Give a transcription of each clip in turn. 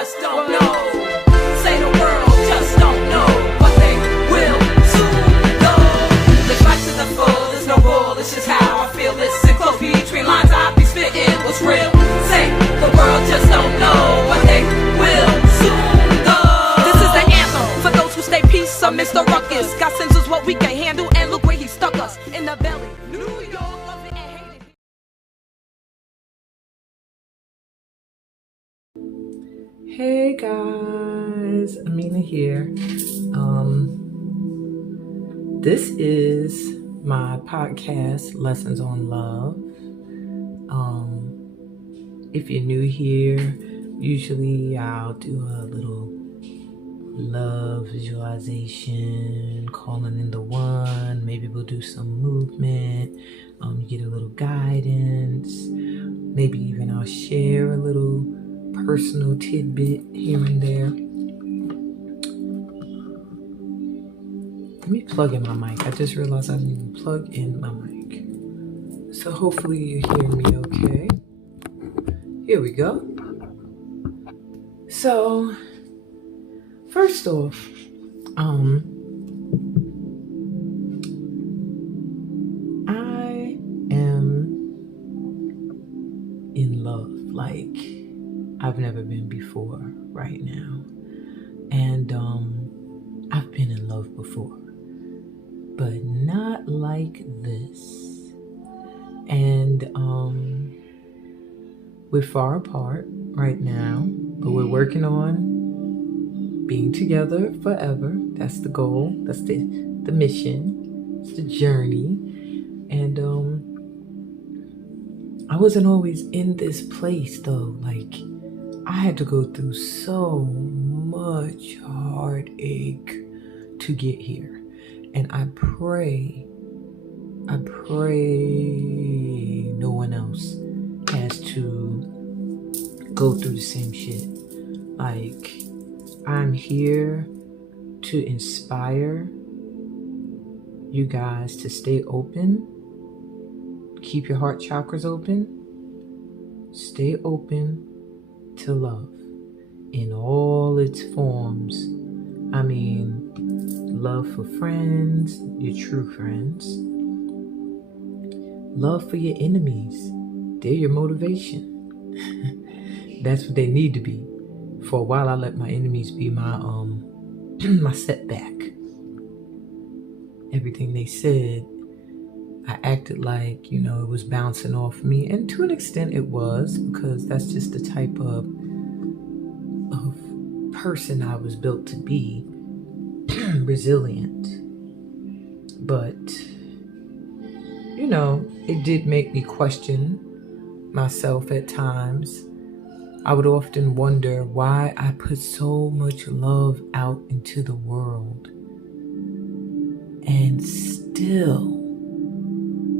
just don't know. Say the world just don't know, but they will soon go. Let's rise to the full, there's no rule, it's just how I feel. Listen close between lines, I be spitting what's real. Say the world just don't know, but they will soon go. This is the anthem for those who stay peace amidst the ruckus. God sends us what we can handle, and look where he stuck us, in the belly. New York, love it and hate it. Hey guys, Amina here. This is my podcast, Lessons on Love. If you're new here, usually I'll do a little love visualization, calling in the one. Maybe we'll do some movement. You get a little guidance. Maybe even I'll share a little personal tidbit here and there. Let me plug in my mic. I just realized I didn't even plug in my mic. So hopefully you hear me okay. Here we go. So, first off, I am in love like I've never been before right now. And I've been in love before, but not like this. And we're far apart right now, but we're working on being together forever. That's the goal. That's the mission. It's the journey. And I wasn't always in this place though. Like, I had to go through so much heartache to get here. And I pray no one else has to go through the same shit. Like, I'm here to inspire you guys to stay open. Keep your heart chakras open. Stay open to love in all its forms. I mean, love for friends, your true friends. Love for your enemies. They're your motivation. That's what they need to be. For a while, I let my enemies be my my setback. Everything they said, I acted like, it was bouncing off me. And to an extent it was, because that's just the type of person I was built to be. Resilient. But, it did make me question myself at times. I would often wonder why I put so much love out into the world. And still,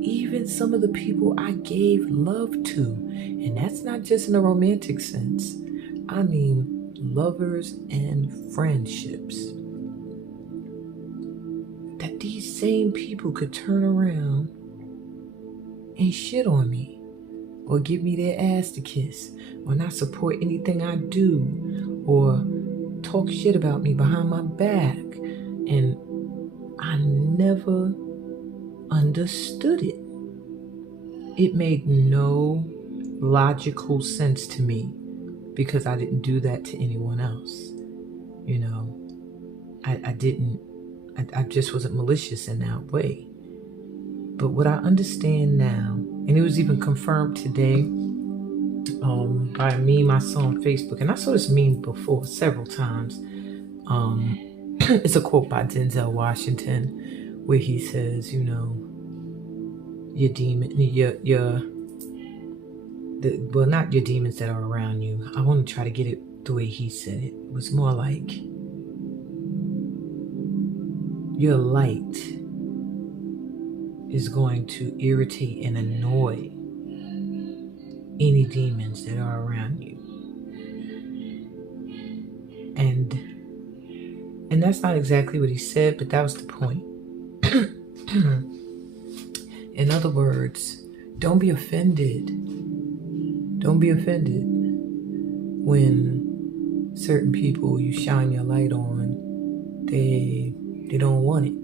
even some of the people I gave love to, and that's not just in a romantic sense, I mean lovers and friendships, that these same people could turn around and shit on me, or give me their ass to kiss, or not support anything I do, or talk shit about me behind my back. And I never understood it. It made no logical sense to me, because I didn't do that to anyone else. I just wasn't malicious in that way. But what I understand now, and it was even confirmed today by a meme I saw on Facebook, and I saw this meme before several times. It's a quote by Denzel Washington, where he says, your demon, not your demons that are around you. I want to try to get it the way he said it. It was more like, your light is going to irritate and annoy any demons that are around you. And that's not exactly what he said, but that was the point. In other words, don't be offended. Don't be offended when certain people you shine your light on, they don't want it,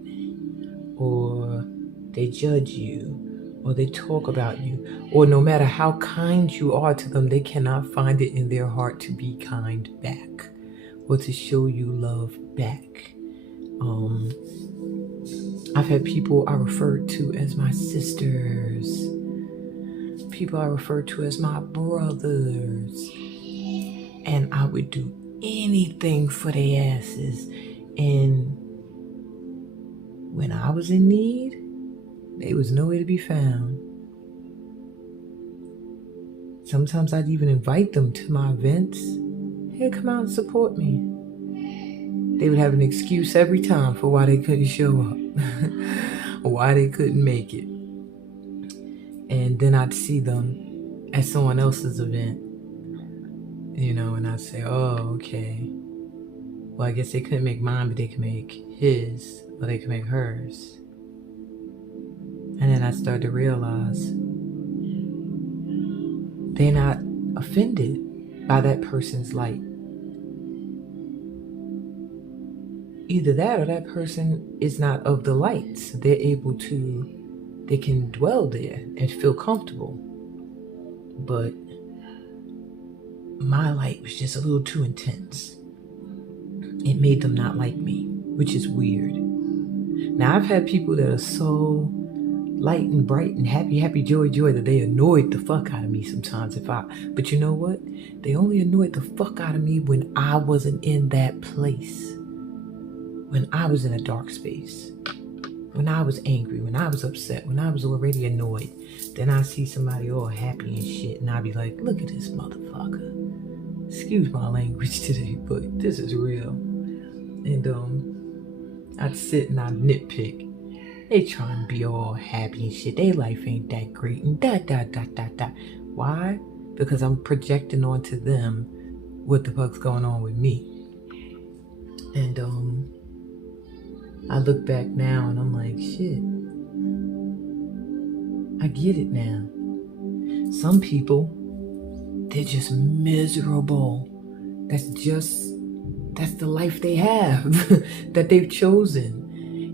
or they judge you, or they talk about you, or no matter how kind you are to them, they cannot find it in their heart to be kind back or to show you love back. I've had people I referred to as my sisters, people I referred to as my brothers, and I would do anything for their asses. And when I was in need, they was nowhere to be found. Sometimes I'd even invite them to my events. Hey, come out and support me. They would have an excuse every time for why they couldn't show up, or why they couldn't make it. And then I'd see them at someone else's event, and I'd say, oh, okay. Well, I guess they couldn't make mine, but they can make his, or they can make hers. And then I started to realize they're not offended by that person's light. Either that or that person is not of the light. So they can dwell there and feel comfortable. But my light was just a little too intense. It made them not like me, which is weird. Now, I've had people that are so light and bright and happy, joy, that they annoyed the fuck out of me sometimes. But you know what? They only annoyed the fuck out of me when I wasn't in that place. When I was in a dark space. When I was angry, when I was upset, when I was already annoyed. Then I see somebody all happy and shit, and I be like, look at this motherfucker. Excuse my language today, but this is real. And I'd sit and I'd nitpick. They trying to be all happy and shit. Their life ain't that great and da. Why? Because I'm projecting onto them what the fuck's going on with me. And I look back now and I'm like, shit. I get it now. Some people, they're just miserable. That's the life they have, that they've chosen.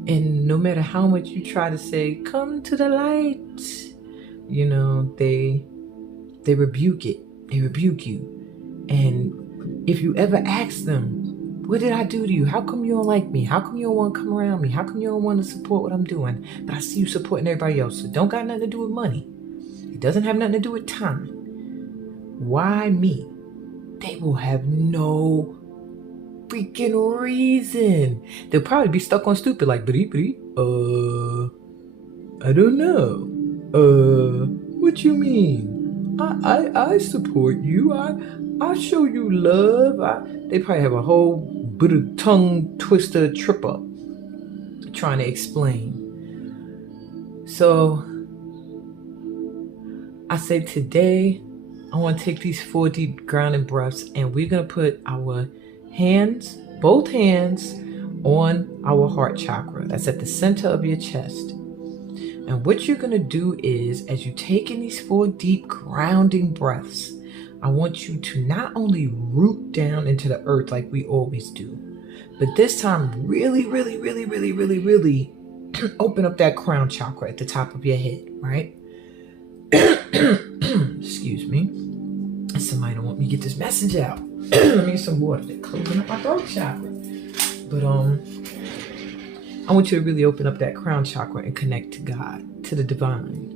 And no matter how much you try to say, come to the light, they rebuke it. They rebuke you. And if you ever ask them, what did I do to you? How come you don't like me? How come you don't want to come around me? How come you don't want to support what I'm doing? But I see you supporting everybody else. So it don't got nothing to do with money. It doesn't have nothing to do with time. Why me? They will have no freaking reason. They'll probably be stuck on stupid like, I don't know. What you mean? I support you. I show you love. They probably have a whole bit of tongue twister trip up trying to explain. So I say today, I want to take these 4 deep grounding breaths, and we're going to put our hands, both hands, on our heart chakra. That's at the center of your chest. And what you're going to do is, as you take in these 4 deep grounding breaths, I want you to not only root down into the earth like we always do, but this time really open up that crown chakra at the top of your head, right? Excuse me. Somebody don't want me to get this message out. Let me get some water. They're closing up my throat chakra. But I want you to really open up that crown chakra and connect to God, to the divine.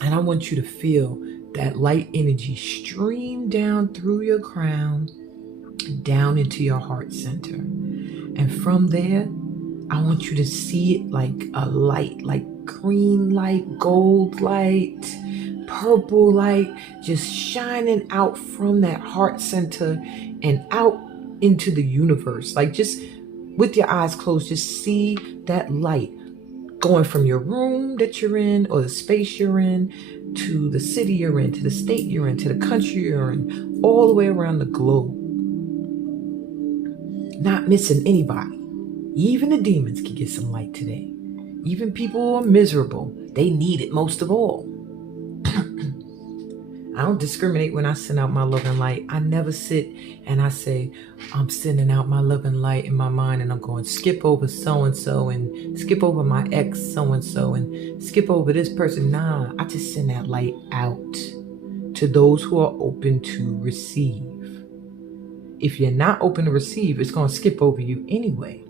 And I want you to feel that light energy stream down through your crown, down into your heart center. And from there, I want you to see it like a light, like green light, gold light, purple light, just shining out from that heart center and out into the universe. Like, just with your eyes closed, just see that light going from your room that you're in, or the space you're in, to the city you're in, to the state you're in, to the country you're in, all the way around the globe. Not missing anybody. Even the demons can get some light today. Even people who are miserable, they need it most of all. I don't discriminate when I send out my love and light. I never sit and I say, I'm sending out my love and light in my mind and I'm going to skip over so-and-so and skip over my ex so-and-so and skip over this person. Nah, I just send that light out to those who are open to receive. If you're not open to receive, it's going to skip over you anyway.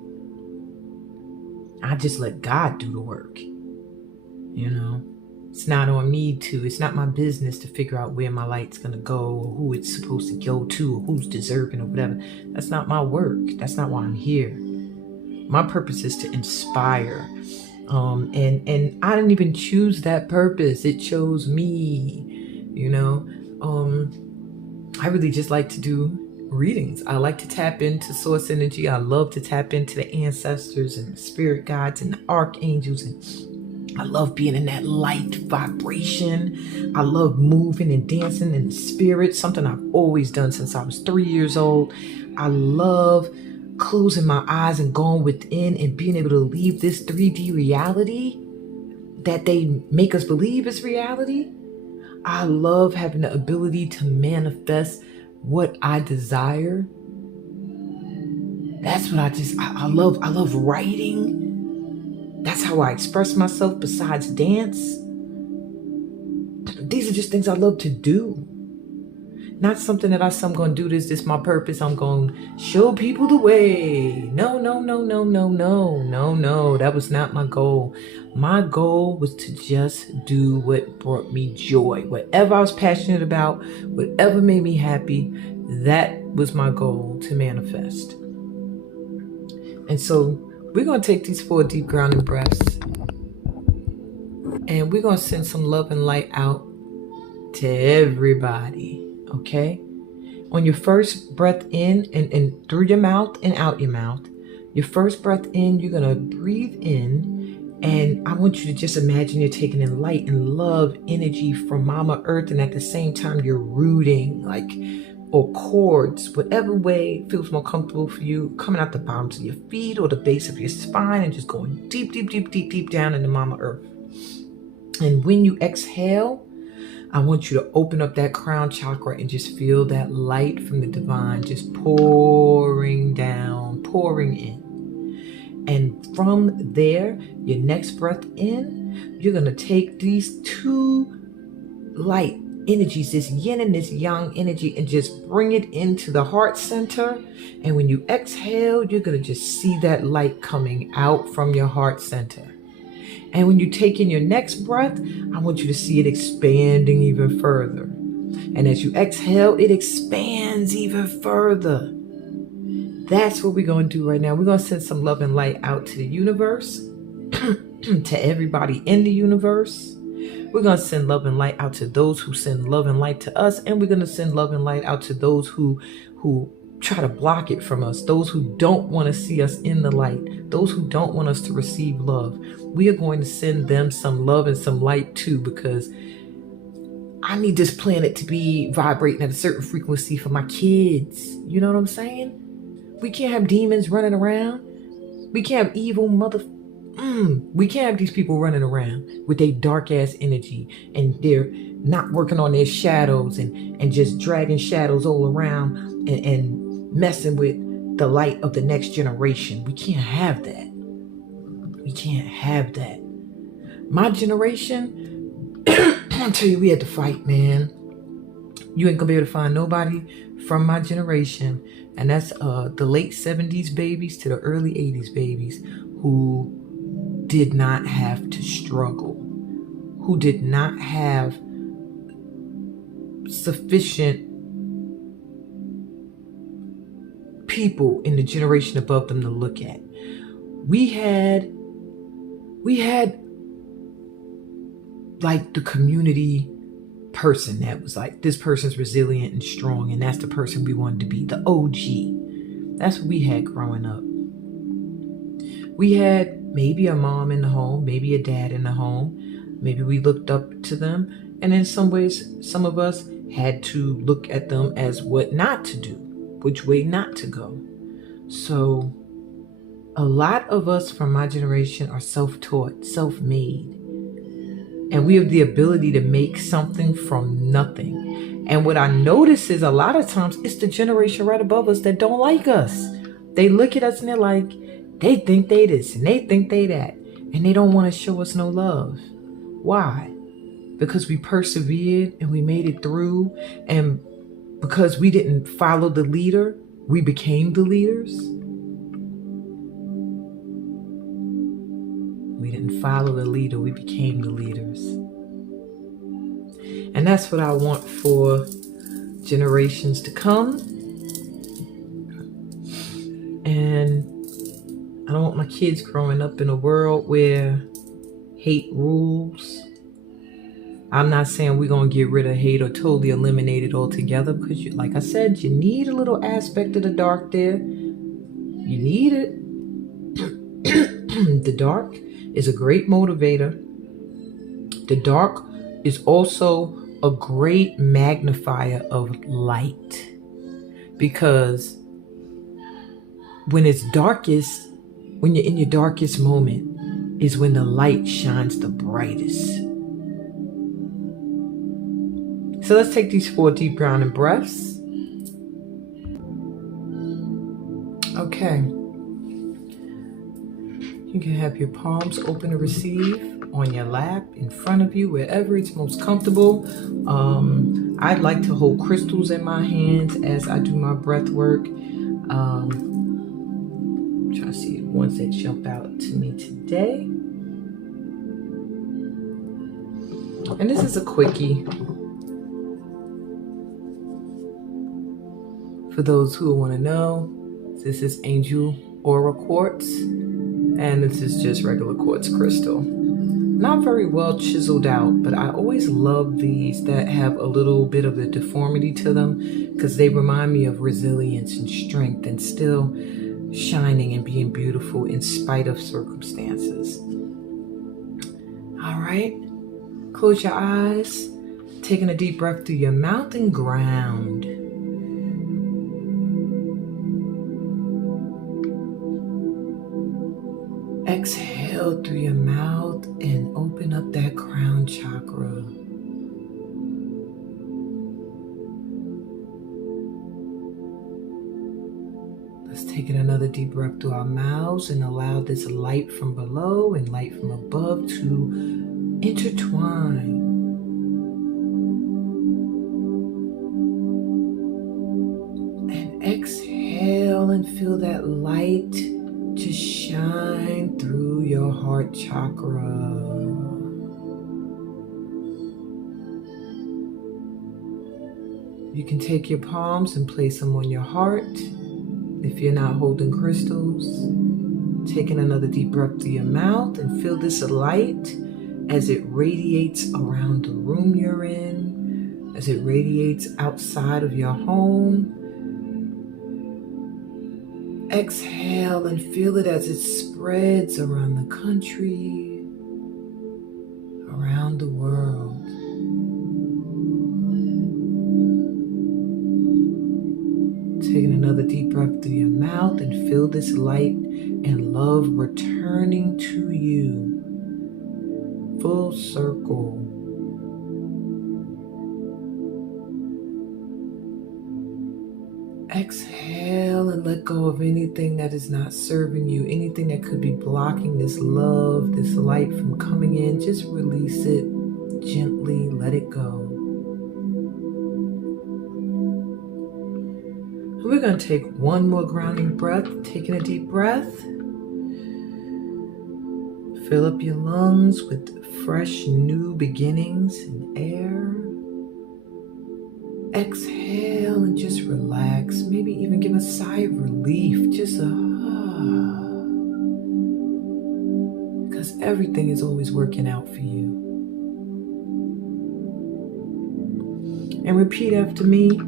I just let God do the work, you know. It's not on me to, it's not my business to figure out where my light's going to go or who it's supposed to go to or who's deserving or whatever. That's not my work. That's not why I'm here. My purpose is to inspire. And I didn't even choose that purpose. It chose me, you know. I really just like to do readings. I like to tap into source energy. I love to tap into the ancestors and the spirit guides and the archangels, and I love being in that light vibration. I love moving and dancing in the spirit, something I've always done since I was 3 years old. I love closing my eyes and going within and being able to leave this 3D reality that they make us believe is reality. I love having the ability to manifest what I desire. That's what I love. I love writing. That's how I express myself besides dance. These are just things I love to do. Not something that I'm going to do this is my purpose. I'm going to show people the way. No. That was not my goal. My goal was to just do what brought me joy. Whatever I was passionate about, whatever made me happy, that was my goal to manifest. And so we're going to take these 4 deep grounding breaths and we're going to send some love and light out to everybody, okay? On your first breath in and through your mouth and out your mouth, your first breath in, you're going to breathe in, and I want you to just imagine you're taking in light and love energy from Mama Earth, and at the same time you're rooting, like, or chords, whatever way feels more comfortable for you, coming out the bottoms of your feet or the base of your spine and just going deep down into Mama Earth. And when you exhale, I want you to open up that crown chakra and just feel that light from the divine just pouring down, pouring in. And from there, your next breath in, you're going to take these 2 light energies, this yin and this yang energy, and just bring it into the heart center. And when you exhale, you're going to just see that light coming out from your heart center. And when you take in your next breath, I want you to see it expanding even further. And as you exhale, it expands even further. That's what we're going to do right now. We're going to send some love and light out to the universe, to everybody in the universe. We're going to send love and light out to those who send love and light to us. And we're going to send love and light out to those who try to block it from us. Those who don't want to see us in the light. Those who don't want us to receive love. We are going to send them some love and some light too, because I need this planet to be vibrating at a certain frequency for my kids. You know what I'm saying? We can't have demons running around. We can't have evil we can't have these people running around with their dark ass energy and they're not working on their shadows and just dragging shadows all around and messing with the light of the next generation. We can't have that. We can't have that. My generation, I'll tell you, we had to fight, man. You ain't gonna be able to find nobody from my generation, and that's the late 70s babies to the early 80s babies who did not have to struggle, who did not have sufficient people in the generation above them to look at. We had like the community person that was like, this person's resilient and strong, and that's the person we wanted to be, the OG. That's what we had growing up. We had maybe a mom in the home, maybe a dad in the home. Maybe we looked up to them. And in some ways, some of us had to look at them as what not to do, which way not to go. So a lot of us from my generation are self-taught, self-made. And we have the ability to make something from nothing. And what I notice is a lot of times it's the generation right above us that don't like us. They look at us and they're like, they think they this and they think they that. And they don't want to show us no love. Why? Because we persevered and we made it through. And because we didn't follow the leader, we became the leaders. We didn't follow the leader, we became the leaders. And that's what I want for generations to come. And I don't want my kids growing up in a world where hate rules. I'm not saying we're going to get rid of hate or totally eliminate it altogether, because like I said, you need a little aspect of the dark there. You need it. The dark is a great motivator. The dark is also a great magnifier of light, because when it's darkest, when you're in your darkest moment, is when the light shines the brightest. So let's take these 4 deep grounding breaths. Okay. You can have your palms open to receive on your lap, in front of you, wherever it's most comfortable. I'd like to hold crystals in my hands as I do my breath work. I'm trying to see the ones that jump out to me today. And this is a quickie for those who want to know. This is Angel Aura Quartz, and this is just regular quartz crystal. Not very well chiseled out, but I always love these that have a little bit of a deformity to them, because they remind me of resilience and strength and still shining and being beautiful in spite of circumstances. All right, close your eyes, taking a deep breath through your mouth and ground. Exhale through your mouth and open up that crown chakra. Let's take in another deep breath through our mouths and allow this light from below and light from above to intertwine. And exhale and feel that light just shine through your heart chakra. You can take your palms and place them on your heart. If you're not holding crystals, taking another deep breath through your mouth and feel this light as it radiates around the room you're in, as it radiates outside of your home. Exhale and feel it as it spreads around the country, around the world. Taking another deep breath through your mouth and feel this light and love returning to you. Full circle. Exhale and let go of anything that is not serving you, anything that could be blocking this love, this light from coming in. Just release it gently, let it go. And we're going to take one more grounding breath, taking a deep breath. Fill up your lungs with fresh new beginnings and air. Exhale and just relax. Maybe even give a sigh of relief. Just a because everything is always working out for you. And repeat after me.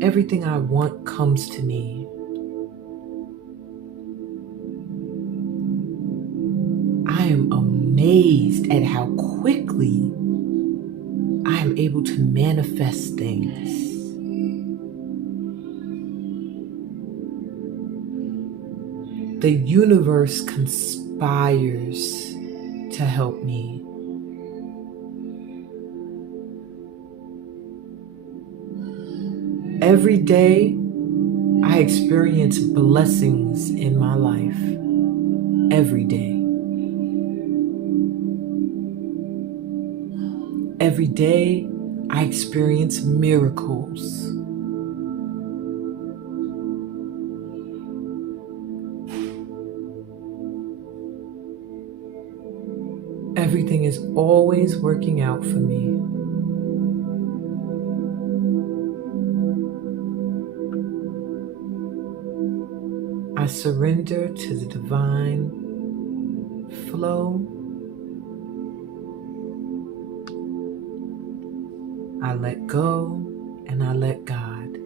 Everything I want comes to me. I am amazed at how quickly I am able to manifest things. The universe conspires conspires to help me. Every day, I experience blessings in my life. Every day. Every day, I experience miracles. Everything is always working out for me. I surrender to the divine flow. I let go and I let God.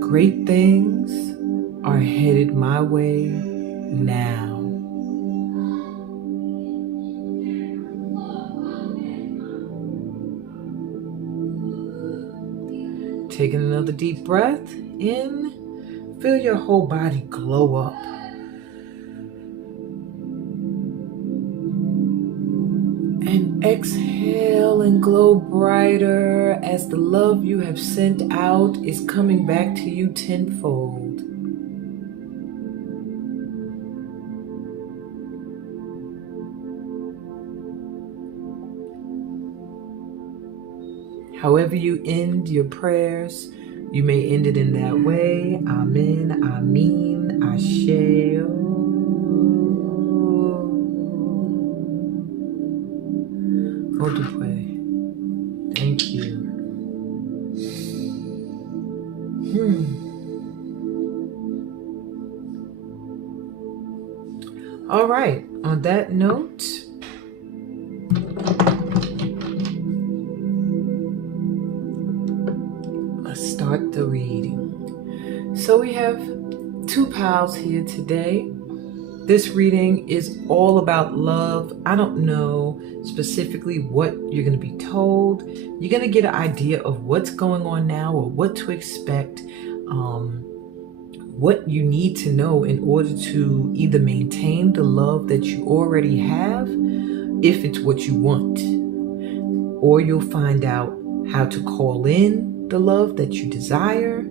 Great things are headed my way now. Taking another deep breath in, feel your whole body glow up. And exhale and glow brighter as the love you have sent out is coming back to you tenfold. However you end your prayers, you may end it in that way. Amen, Amin, Ashe. Odupwe. Thank you. All right, on that note, let's start the reading. So we have two pals here today. This reading is all about love. I don't know specifically what you're going to be told. You're going to get an idea of what's going on now or what to expect, what you need to know in order to either maintain the love that you already have, if it's what you want, or you'll find out how to call in the love that you desire,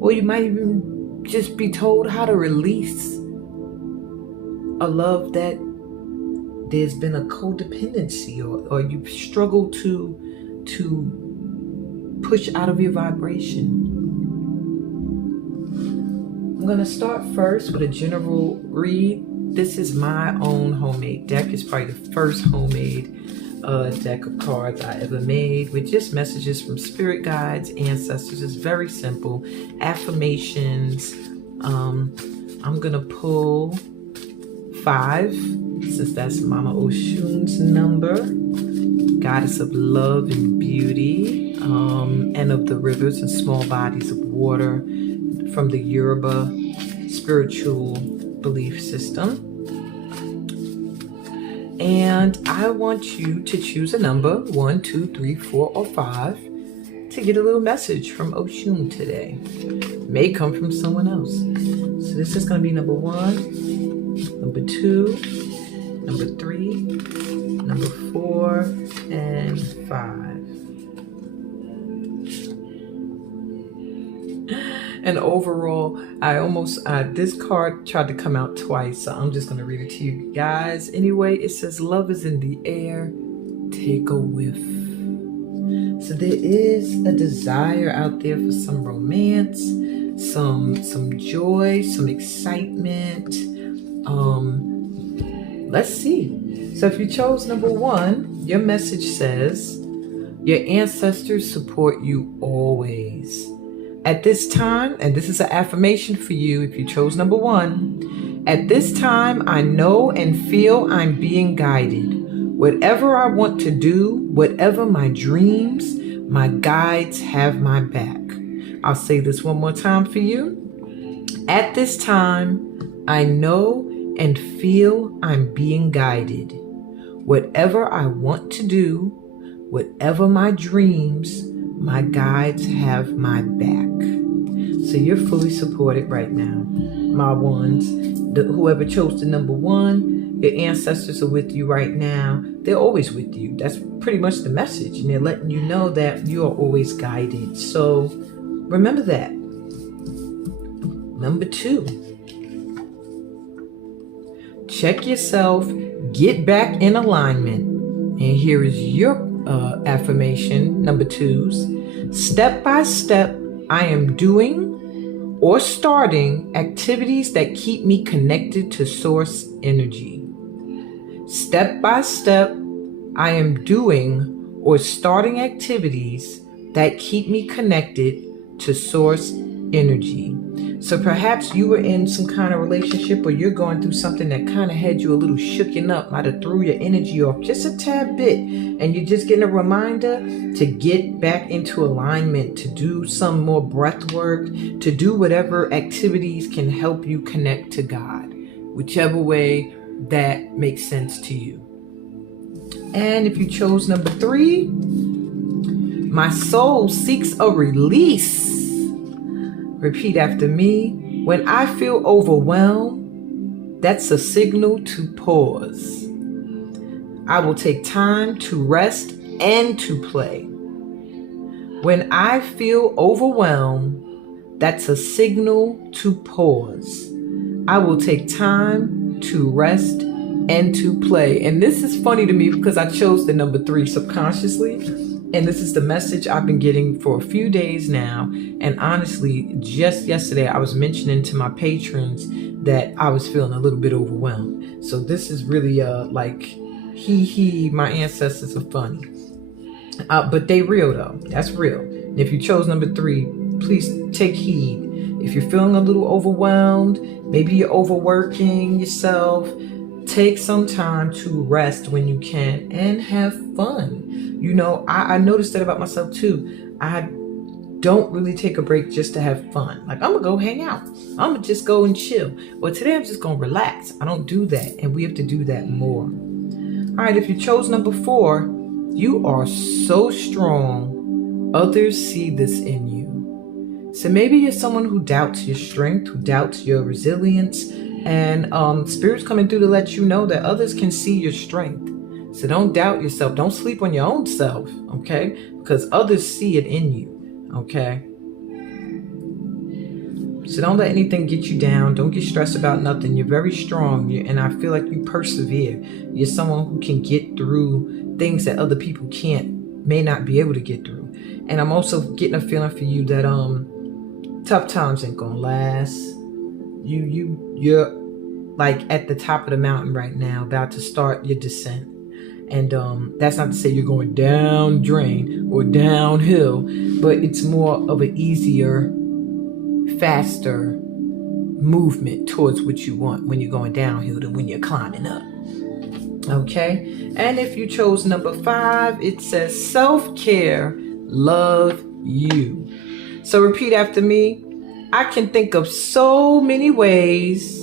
or you might even just be told how to release a love that there's been a codependency or you've struggled to push out of your vibration. I'm going to start first with a general read. This is my own homemade deck. It's probably the first homemade deck of cards I ever made with just messages from spirit guides, ancestors. It's very simple. Affirmations. I'm going to pull 5, since that's Mama Oshun's number, goddess of love and beauty, and of the rivers and small bodies of water from the Yoruba spiritual belief system. And I want you to choose a number, 1, 2, 3, 4, or 5, to get a little message from Oshun today. May come from someone else. So this is going to be number 1, number 2, number 3, number 4, and 5. And overall, this card tried to come out twice, so I'm just going to read it to you guys. Anyway, it says, love is in the air, take a whiff. So there is a desire out there for some romance, some joy, some excitement. Let's see. So if you chose number 1, your message says, your ancestors support you always. At this time, and this is an affirmation for you if you chose number 1, at this time I know and feel I'm being guided. Whatever I want to do, whatever my dreams, my guides have my back. I'll say this one more time for you. At this time, I know and feel I'm being guided. Whatever I want to do, whatever my dreams, my guides have my back. So So you're fully supported right now, my ones. Whoever chose the number 1, your ancestors are with you right now. They're always with you. That's pretty much the message. And they're letting you know that you are always guided. So remember that. Number 2, check yourself, get back in alignment. And here is your affirmation, number 2's. Step by step, I am doing or starting activities that keep me connected to source energy. Step by step, I am doing or starting activities that keep me connected to source energy. So perhaps you were in some kind of relationship, or you're going through something that kind of had you a little shooken up, might have threw your energy off just a tad bit, and you're just getting a reminder to get back into alignment, to do some more breath work, to do whatever activities can help you connect to God, whichever way that makes sense to you. And if you chose number 3, my soul seeks a release. Repeat after me. When I feel overwhelmed, that's a signal to pause. I will take time to rest and to play. When I feel overwhelmed, that's a signal to pause. I will take time to rest and to play. And this is funny to me because I chose the number 3 subconsciously. And this is the message I've been getting for a few days now. And honestly, just yesterday, I was mentioning to my patrons that I was feeling a little bit overwhelmed. So this is really like, my ancestors are funny. But they real though. That's real. And if you chose number 3, please take heed. If you're feeling a little overwhelmed, maybe you're overworking yourself, take some time to rest when you can and have fun. You know, I noticed that about myself too. I don't really take a break just to have fun. Like, I'm gonna go hang out. I'm gonna just go and chill. Well, today I'm just gonna relax. I don't do that, and we have to do that more. All right, if you chose number 4, you are so strong. Others see this in you. So maybe you're someone who doubts your strength, who doubts your resilience, and Spirit's coming through to let you know that others can see your strength. So don't doubt yourself. Don't sleep on your own self, okay? Because others see it in you, okay? So don't let anything get you down. Don't get stressed about nothing. You're very strong, and I feel like you persevere. You're someone who can get through things that other people may not be able to get through. And I'm also getting a feeling for you that tough times ain't gonna last. You're like at the top of the mountain right now, about to start your descent. And that's not to say you're going down drain or downhill, but it's more of an easier, faster movement towards what you want when you're going downhill than when you're climbing up. Okay? And if you chose number 5, it says self-care, love you. So repeat after me. I can think of so many ways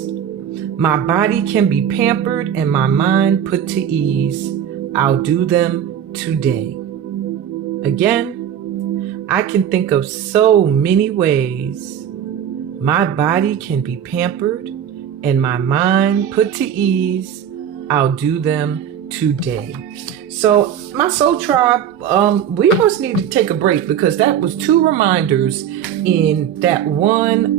my body can be pampered and my mind put to ease. I'll do them today. Again, I can think of so many ways my body can be pampered and my mind put to ease. I'll do them today. So my soul tribe, we must need to take a break, because that was 2 reminders in that one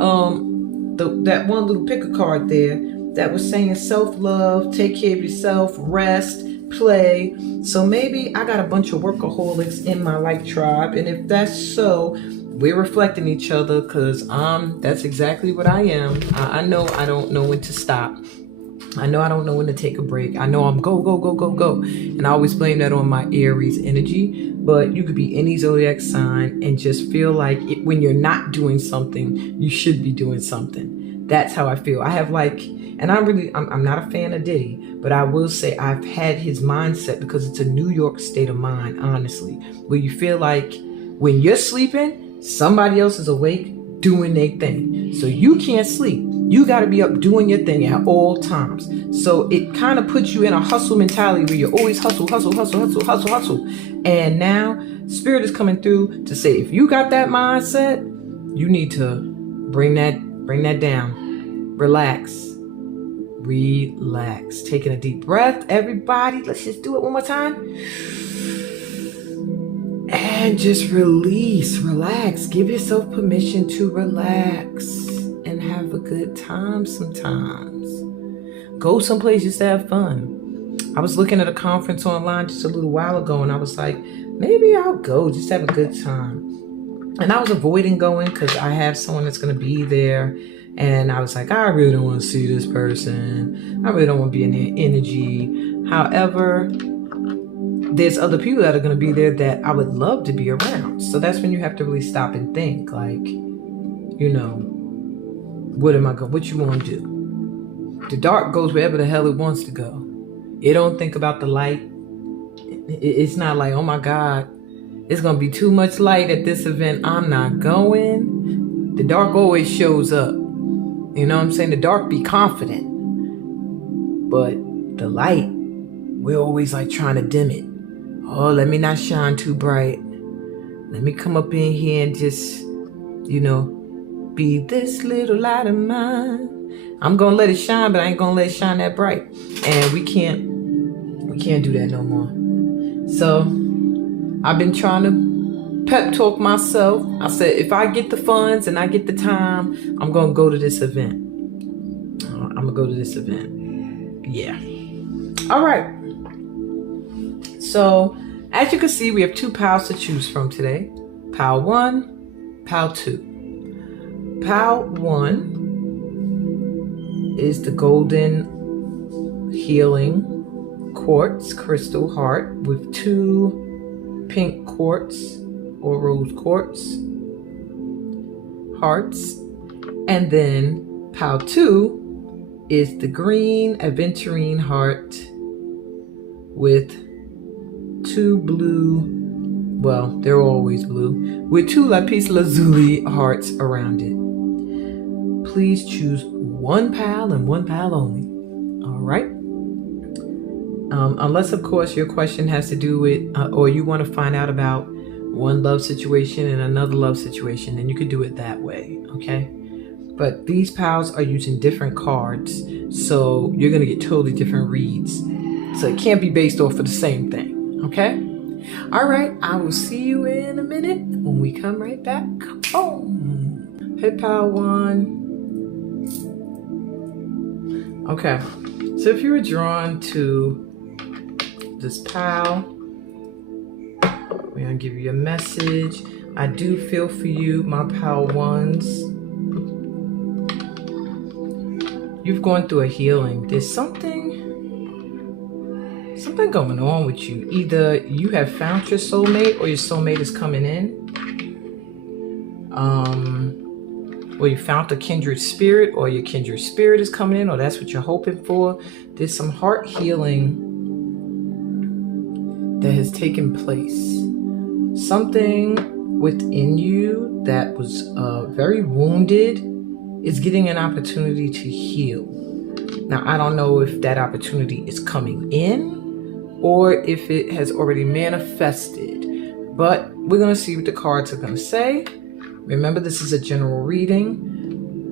that one little picker card there that was saying self-love, take care of yourself, rest, play. So maybe I got a bunch of workaholics in my light tribe, and if that's so, we're reflecting each other, because that's exactly what I am. I know I don't know when to stop. I know I don't know when to take a break. I know I'm go. And I always blame that on my Aries energy. But you could be any zodiac sign and just feel like when you're not doing something, you should be doing something. That's how I feel. I have and I'm not a fan of Diddy, but I will say I've had his mindset, because it's a New York state of mind, honestly, where you feel like when you're sleeping, somebody else is awake doing their thing. So you can't sleep. You got to be up doing your thing at all times. So it kind of puts you in a hustle mentality where you're always hustle. And now Spirit is coming through to say, if you got that mindset, you need to Bring that down. Relax. Relax. Taking a deep breath, everybody. Let's just do it one more time. And just release. Relax. Give yourself permission to relax and have a good time sometimes. Go someplace just to have fun. I was looking at a conference online just a little while ago, and I was like, maybe I'll go just have a good time. And I was avoiding going because I have someone that's going to be there. And I was like, I really don't want to see this person. I really don't want to be in their energy. However, there's other people that are going to be there that I would love to be around. So that's when you have to really stop and think, like, what you want to do? The dark goes wherever the hell it wants to go. It don't think about the light. It's not like, oh my God, it's going to be too much light at this event, I'm not going. The dark always shows up. You know what I'm saying? The dark be confident. But the light, we're always like trying to dim it. Oh, let me not shine too bright. Let me come up in here and just, be this little light of mine. I'm going to let it shine, but I ain't going to let it shine that bright. And we can't do that no more. So I've been trying to pep talk myself. I said, if I get the funds and I get the time, I'm going to go to this event. Yeah. All right. So as you can see, we have 2 piles to choose from today. Pile 1, pile 2. Pile 1 is the golden healing quartz crystal heart with 2 pink quartz or rose quartz hearts. And then pile 2 is the green aventurine heart with 2 blue, well, they're always blue, with 2 lapis lazuli hearts around it. Please choose 1 pile and 1 pile only. All right. Unless, of course, your question has to do with, or you want to find out about one love situation and another love situation, then you could do it that way, okay? But these piles are using different cards, so you're going to get totally different reads. So it can't be based off of the same thing, okay? All right, I will see you in a minute when we come right back. Boom. Hit pile 1. Okay, so if you were drawn to this pile, we're gonna give you a message. I do feel for you, my pile 1s. You've gone through a healing. There's something going on with you. Either you have found your soulmate or your soulmate is coming in. Or you found a kindred spirit or your kindred spirit is coming in, or that's what you're hoping for. There's some heart healing that has taken place. Something within you that was very wounded is getting an opportunity to heal. Now, I don't know if that opportunity is coming in or if it has already manifested, but we're going to see what the cards are going to say. Remember, this is a general reading,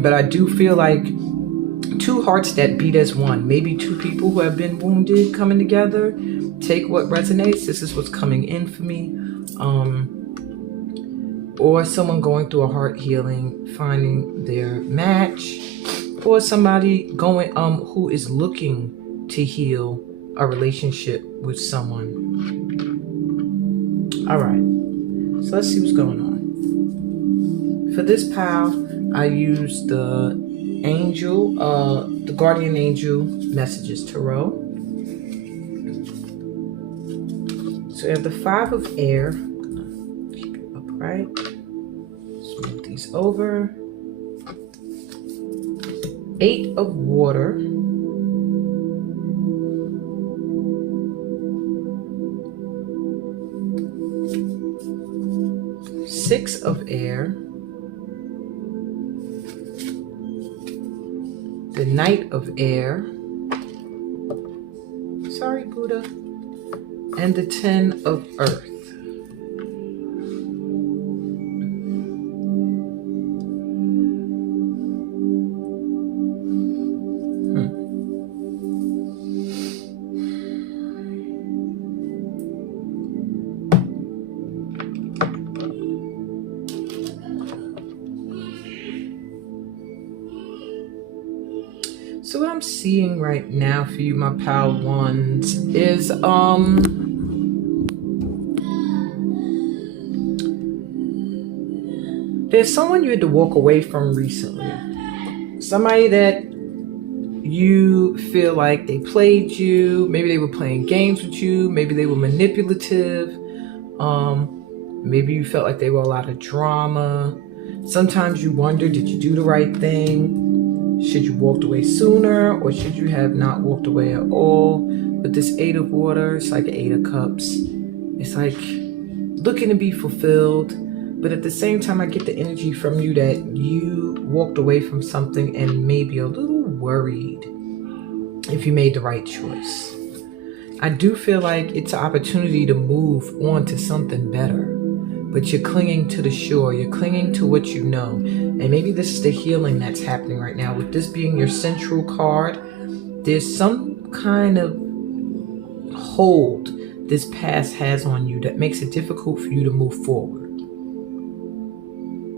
but I do feel like 2 hearts that beat as one, maybe 2 people who have been wounded coming together. Take what resonates. This is what's coming in for me. Or someone going through a heart healing, finding their match, or somebody going who is looking to heal a relationship with someone. All right, so let's see what's going on. For this pile, I used the angel, the guardian angel messages tarot. So we have the 5 of air. Keep it upright. Smooth these over. 8 of water. 6 of air. The Knight of air. Sorry, Buddha. And the 10 of earth. So what I'm seeing right now for you, my pal ones, is there's someone you had to walk away from recently. Somebody that you feel like they played you. Maybe they were playing games with you. Maybe they were manipulative. Maybe you felt like they were a lot of drama. Sometimes you wonder, did you do the right thing? Should you walked away sooner, or should you have not walked away at all? But this Eight of Water, it's like 8 of Cups. It's like looking to be fulfilled. But at the same time, I get the energy from you that you walked away from something and maybe a little worried if you made the right choice. I do feel like it's an opportunity to move on to something better. But you're clinging to the shore. You're clinging to what you know. And maybe this is the healing that's happening right now. With this being your central card, there's some kind of hold this past has on you that makes it difficult for you to move forward.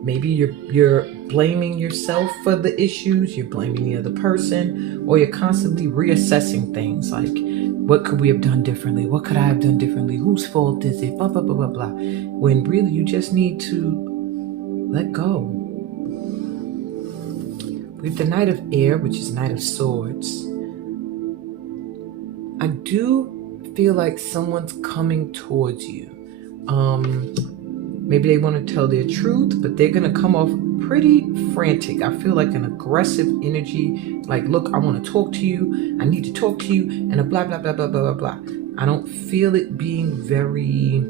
Maybe you're blaming yourself for the issues, you're blaming the other person, or you're constantly reassessing things like, what could we have done differently? What could I have done differently? Whose fault is it? Blah, blah, blah, blah, blah. When really you just need to let go. We have the Knight of Air, which is Knight of Swords. I do feel like someone's coming towards you. Maybe they want to tell their truth, but they're going to come off pretty frantic. I feel like an aggressive energy. Like, look, I want to talk to you. I need to talk to you. And a blah, blah, blah, blah, blah, blah, blah. I don't feel it being very...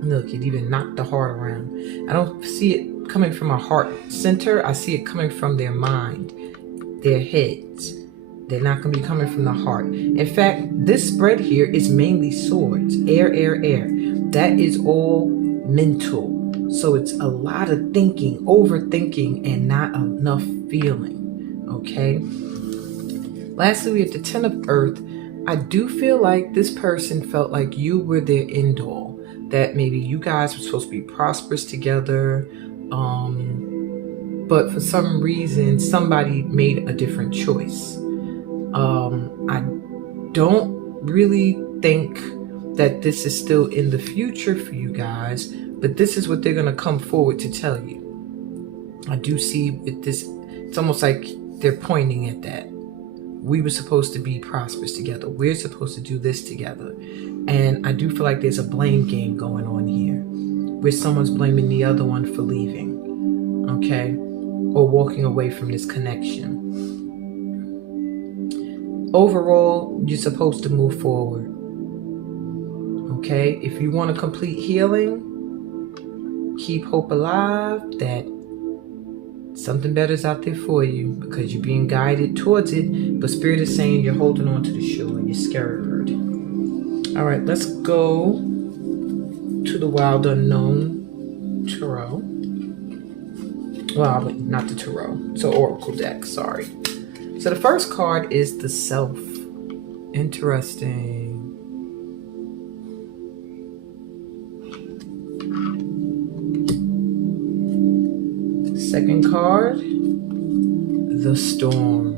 Look, it even knocked the heart around. I don't see it coming from a heart center. I see it coming from their mind, their heads. They're not going to be coming from the heart. In fact, this spread here is mainly swords. Air, air, air. That is all mental. So it's a lot of thinking, overthinking, and not enough feeling. Okay? Lastly, we have the Ten of Earth. I do feel like this person felt like you were their end all. That maybe you guys were supposed to be prosperous together. But for some reason, somebody made a different choice. I don't really think that this is still in the future for you guys, but this is what they're going to come forward to tell you. I do see with this, it's almost like they're pointing at that. We were supposed to be prosperous together. We're supposed to do this together. And I do feel like there's a blame game going on here, where someone's blaming the other one for leaving, okay? Or walking away from this connection. Overall, you're supposed to move forward. Okay, if you want a complete healing, keep hope alive that something better is out there for you, because you're being guided towards it. But Spirit is saying you're holding on to the shore and you're scared. All right, let's go to the Wild Unknown Tarot. Well, not the Tarot. It's an Oracle deck, sorry. So the first card is the Self. Interesting. Second card, the Storm.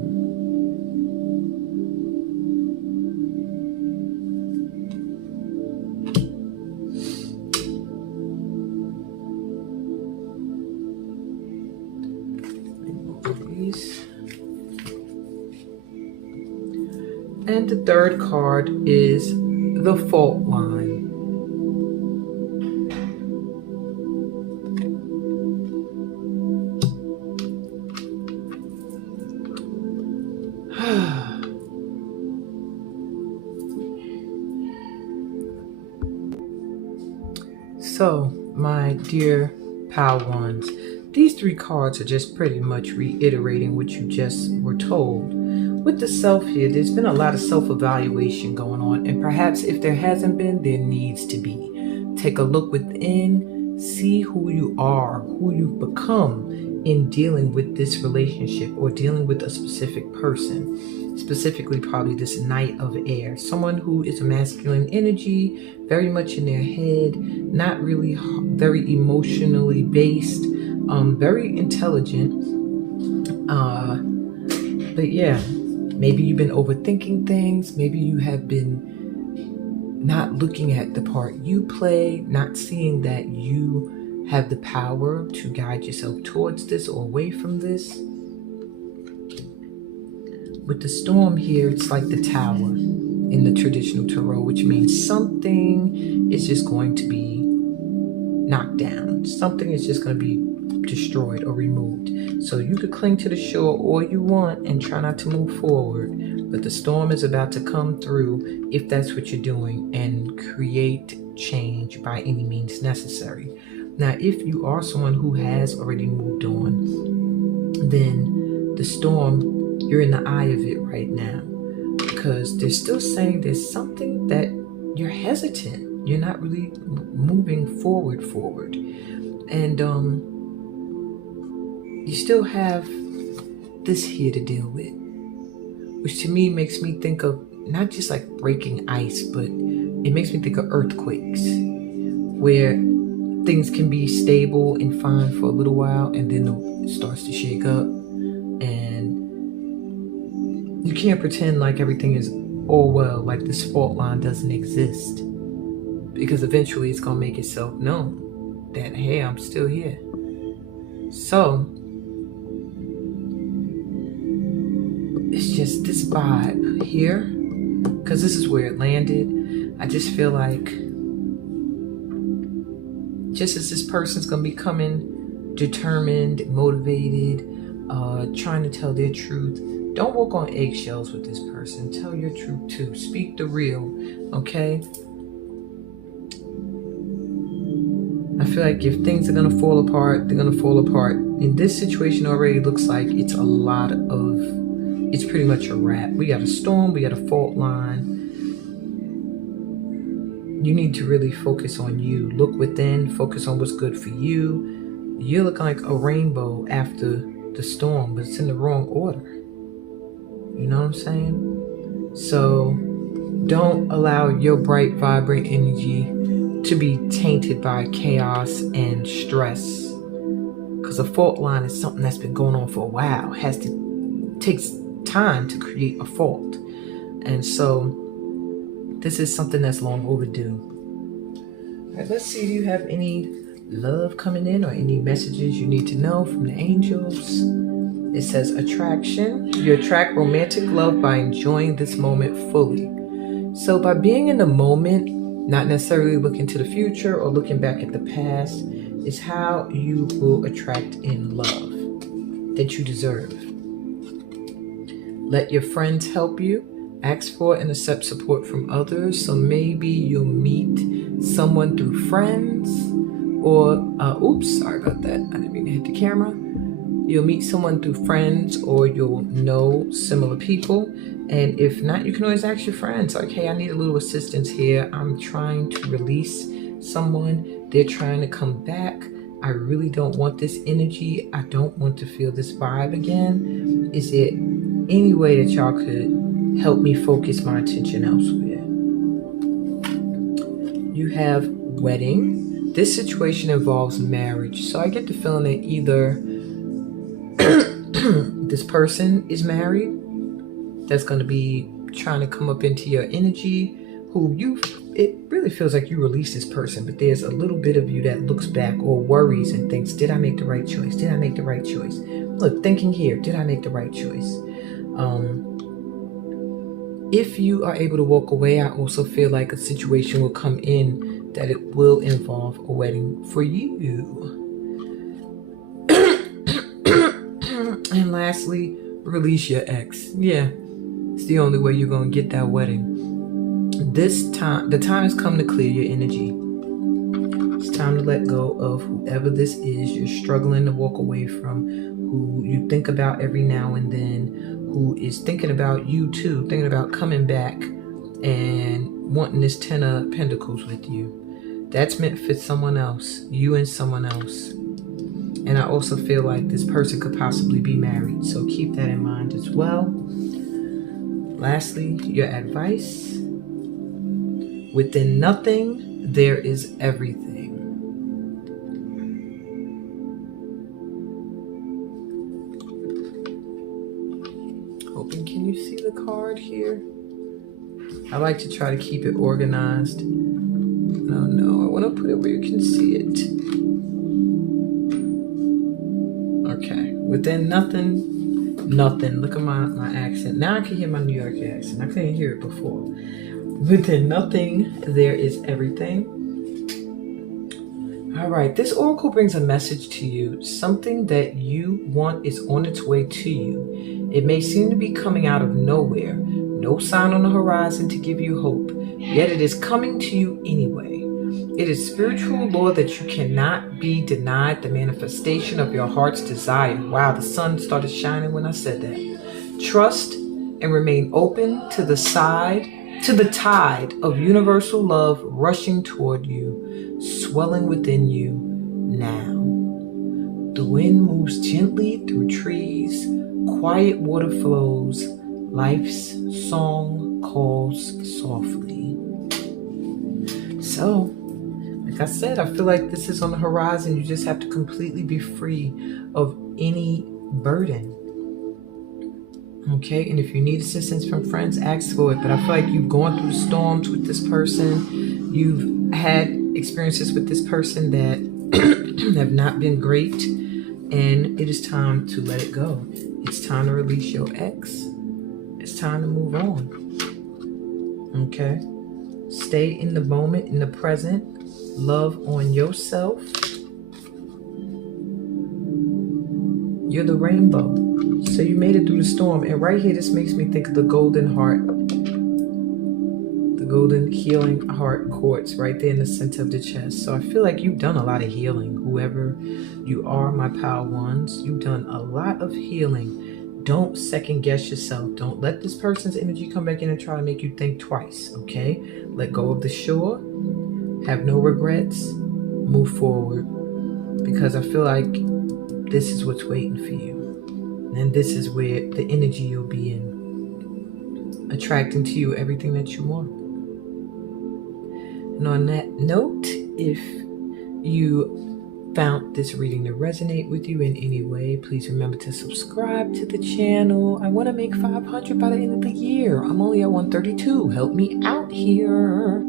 And the third card is the Fault Line. So, my dear pal ones, these three cards are just pretty much reiterating what you just were told. With the Self here, there's been a lot of self-evaluation going on, and perhaps if there hasn't been, there needs to be. Take a look within, see who you are, who you've become in dealing with this relationship or dealing with a specific person. Specifically, probably this Knight of Air, someone who is a masculine energy, very much in their head, not really very emotionally based, very intelligent, But yeah, maybe you've been overthinking things. Maybe you have been not looking at the part you play, not seeing that you have the power to guide yourself towards this or away from this. With the storm here, it's like the tower in the traditional tarot, which means something is just going to be knocked down. Something is just going to be destroyed or removed. So you could cling to the shore all you want and try not to move forward, but the storm is about to come through if that's what you're doing, and create change by any means necessary. Now, if you are someone who has already moved on, then the storm, you're in the eye of it right now, because they're still saying there's something that you're hesitant. You're not really moving forward. And you still have this here to deal with, which to me makes me think of not just like breaking ice, but it makes me think of earthquakes, where things can be stable and fine for a little while, and then it starts to shake up, and you can't pretend like everything is all well, like this fault line doesn't exist, because eventually it's going to make itself known that, hey, I'm still here. So it's just this vibe here, because this is where it landed. I just feel like, just as this person's going to be coming determined, motivated, trying to tell their truth, don't walk on eggshells with this person. Tell your truth too. Speak the real, okay? I feel like if things are going to fall apart, they're going to fall apart. In this situation already looks like it's it's pretty much a wrap. We got a storm, we got a fault line. You need to really focus on you. Look within, focus on what's good for you. You're looking like a rainbow after the storm, but it's in the wrong order. You know what I'm saying? So don't allow your bright, vibrant energy to be tainted by chaos and stress. Because a fault line is something that's been going on for a while. Takes time to create a fault. And so this is something that's long overdue. All right, let's see, do you have any love coming in or any messages you need to know from the angels? It says attraction. You attract romantic love by enjoying this moment fully. So by being in the moment, not necessarily looking to the future or looking back at the past, is how you will attract in love that you deserve. Let your friends help you. Ask for and accept support from others. So maybe you'll meet someone through friends, or sorry about that. I didn't mean to hit the camera. You'll meet someone through friends, or you'll know similar people. And if not, you can always ask your friends, like, hey, I need a little assistance here. I'm trying to release someone. They're trying to come back. I really don't want this energy. I don't want to feel this vibe again. Is there any way that y'all could help me focus my attention elsewhere? You have wedding. This situation involves marriage. So I get the feeling that either this person is married, that's going to be trying to come up into your energy, it really feels like you release this person, but there's a little bit of you that looks back or worries and thinks, did I make the right choice? Did I make the right choice? Look, thinking here, did I make the right choice? If you are able to walk away, I also feel like a situation will come in that it will involve a wedding for you. And lastly, release your ex. Yeah, it's the only way you're going to get that wedding. The time has come to clear your energy. It's time to let go of whoever this is you're struggling to walk away from, who you think about every now and then, who is thinking about you too, thinking about coming back and wanting this 10 of Pentacles with you. That's meant for someone else, you and someone else. And I also feel like this person could possibly be married, so keep that in mind as well. Lastly, your advice. Within nothing, there is everything. hoping, can you see the card here? I like to try to keep it organized. No, I want to put it where you can see it. Okay, within nothing. Look at my accent. Now I can hear my New York accent. I couldn't hear it before. Within nothing, there is everything. All right, this oracle brings a message to you. Something that you want is on its way to you. It may seem to be coming out of nowhere. No sign on the horizon to give you hope. Yet it is coming to you anyway. It is spiritual law that you cannot be denied the manifestation of your heart's desire. Wow, the sun started shining when I said that. Trust and remain open to the tide of universal love rushing toward you, swelling within you now. The wind moves gently through trees, quiet water flows, life's song calls softly. So, like I said, I feel like this is on the horizon. You just have to completely be free of any burden. Okay, and if you need assistance from friends, ask for it. But I feel like you've gone through storms with this person. You've had experiences with this person that have not been great. And it is time to let it go. It's time to release your ex. It's time to move on. Okay? Stay in the moment, in the present. Love on yourself. You're the rainbow. So you made it through the storm. And right here, this makes me think of the golden heart. The golden healing heart quartz right there in the center of the chest. So I feel like you've done a lot of healing. Whoever you are, my pal ones, you've done a lot of healing. Don't second guess yourself. Don't let this person's energy come back in and try to make you think twice, okay? Let go of the shore. Have no regrets. Move forward. Because I feel like this is what's waiting for you. And this is where the energy you'll be in. Attracting to you everything that you want. And on that note, if you found this reading to resonate with you in any way, please remember to subscribe to the channel. I want to make 500 by the end of the year. I'm only at 132. Help me out here.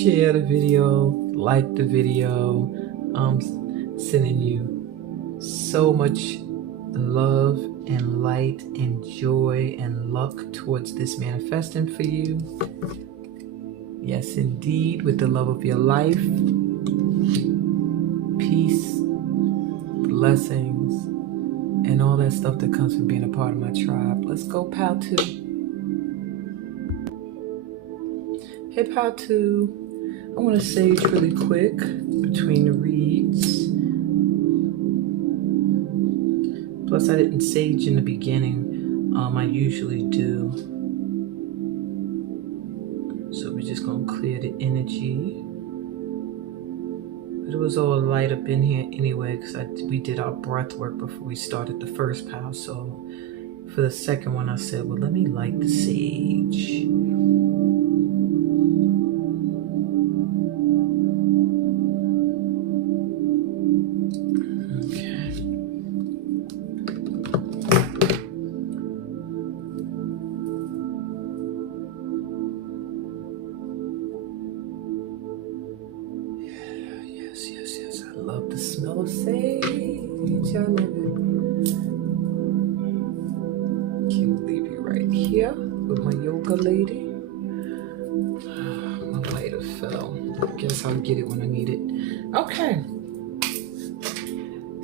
Share the video, like the video. Sending you so much love and light and joy and luck towards this manifesting for you. Yes, indeed, with the love of your life, peace, blessings, and all that stuff that comes from being a part of my tribe. Let's go, Pal 2. Hey, Pal 2. I want to sage really quick between the reads. Plus, I didn't sage in the beginning. I usually do. So we're just going to clear the energy. But it was all light up in here anyway because we did our breath work before we started the first pile. So for the second one, I said, well, let me light the sage. I love the smell of sage. I love it. Can leave you right here with my yoga lady. My lighter fell. I guess I'll get it when I need it. Okay.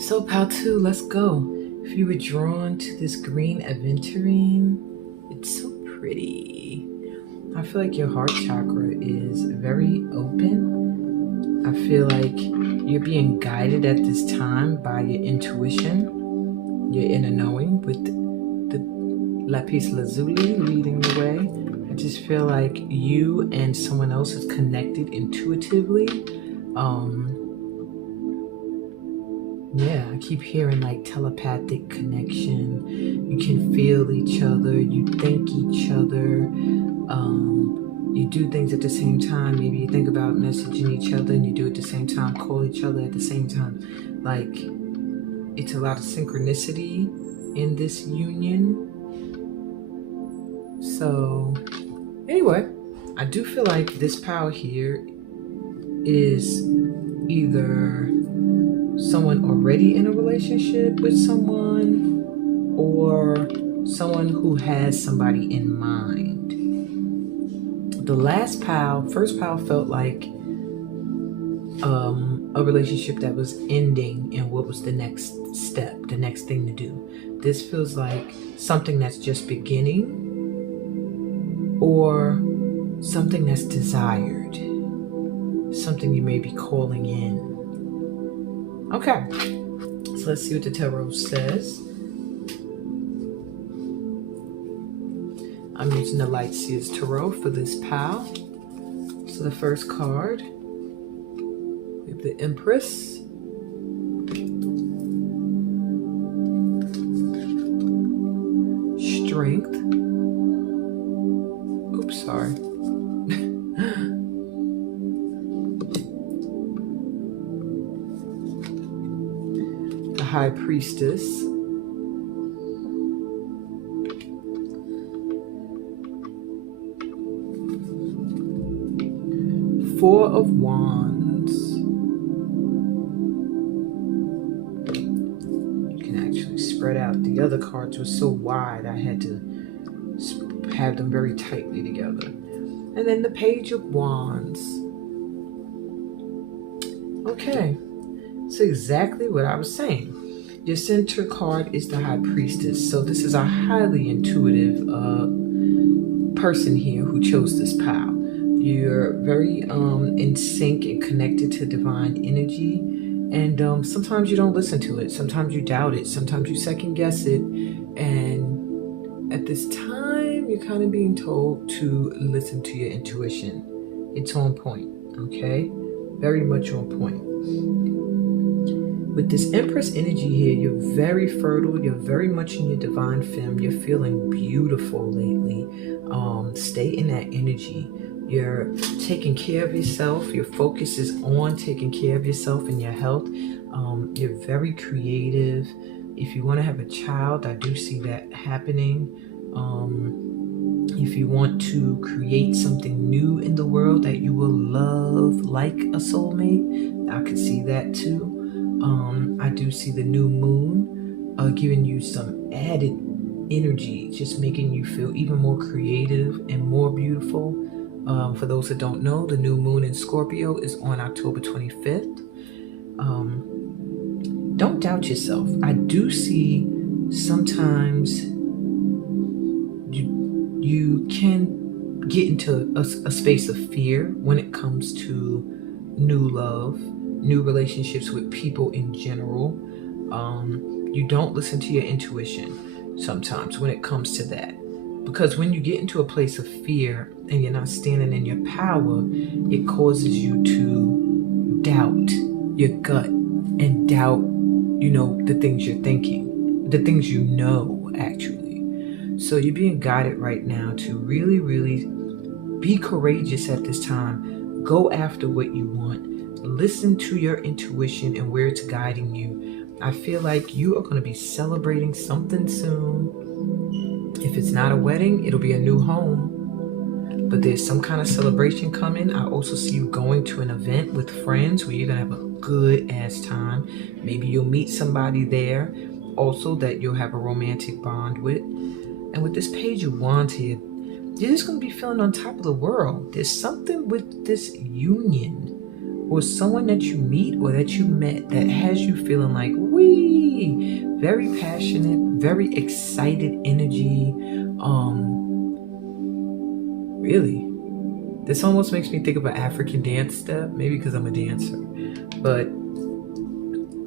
So, Pal 2, let's go. If you were drawn to this green aventurine, it's so pretty. I feel like your heart chakra is very open. I feel like you're being guided at this time by your intuition, your inner knowing, with the lapis lazuli leading the way. I just feel like you and someone else is connected intuitively. Yeah, I keep hearing like telepathic connection. You can feel each other, you think each other. You do things at the same time. Maybe you think about messaging each other and you do it at the same time, call each other at the same time. Like, it's a lot of synchronicity in this union. So anyway, I do feel like this pile here is either someone already in a relationship with someone or someone who has somebody in mind. The first pile felt like a relationship that was ending and what was the next step, the next thing to do. This feels like something that's just beginning or something that's desired, something you may be calling in. Okay, so let's see what the tarot says. I'm using the Light Seers Tarot for this pile. So the first card, we have the Empress. Strength. Oops, sorry. The High Priestess. Four of Wands. You can actually spread out. The other cards were so wide, I had to have them very tightly together. And then the Page of Wands. Okay, so exactly what I was saying. Your center card is the High Priestess. So this is a highly intuitive person here who chose this pile. You're very in sync and connected to divine energy. And sometimes you don't listen to it. Sometimes you doubt it. Sometimes you second guess it. And at this time, you're kind of being told to listen to your intuition. It's on point, okay? Very much on point. With this Empress energy here, you're very fertile. You're very much in your divine femme. You're feeling beautiful lately. Stay in that energy. You're taking care of yourself. Your focus is on taking care of yourself and your health. You're very creative. If you want to have a child, I do see that happening. If you want to create something new in the world that you will love like a soulmate, I could see that too. I do see the new moon giving you some added energy, just making you feel even more creative and more beautiful. For those that don't know, the new moon in Scorpio is on October 25th. Don't doubt yourself. I do see sometimes you can get into a space of fear when it comes to new love, new relationships with people in general. You don't listen to your intuition sometimes when it comes to that. Because when you get into a place of fear and you're not standing in your power, it causes you to doubt your gut and doubt, the things you're thinking, the things you know, actually. So you're being guided right now to really, really be courageous at this time. Go after what you want. Listen to your intuition and where it's guiding you. I feel like you are going to be celebrating something soon. If it's not a wedding, it'll be a new home. But there's some kind of celebration coming. I also see you going to an event with friends where you're going to have a good ass time. Maybe you'll meet somebody there also that you'll have a romantic bond with. And with this Page of Wands here, you're just going to be feeling on top of the world. There's something with this union or someone that you meet or that you met that has you feeling like, wee, very passionate, very excited energy. Really, this almost makes me think of an African dance step, maybe because I'm a dancer, but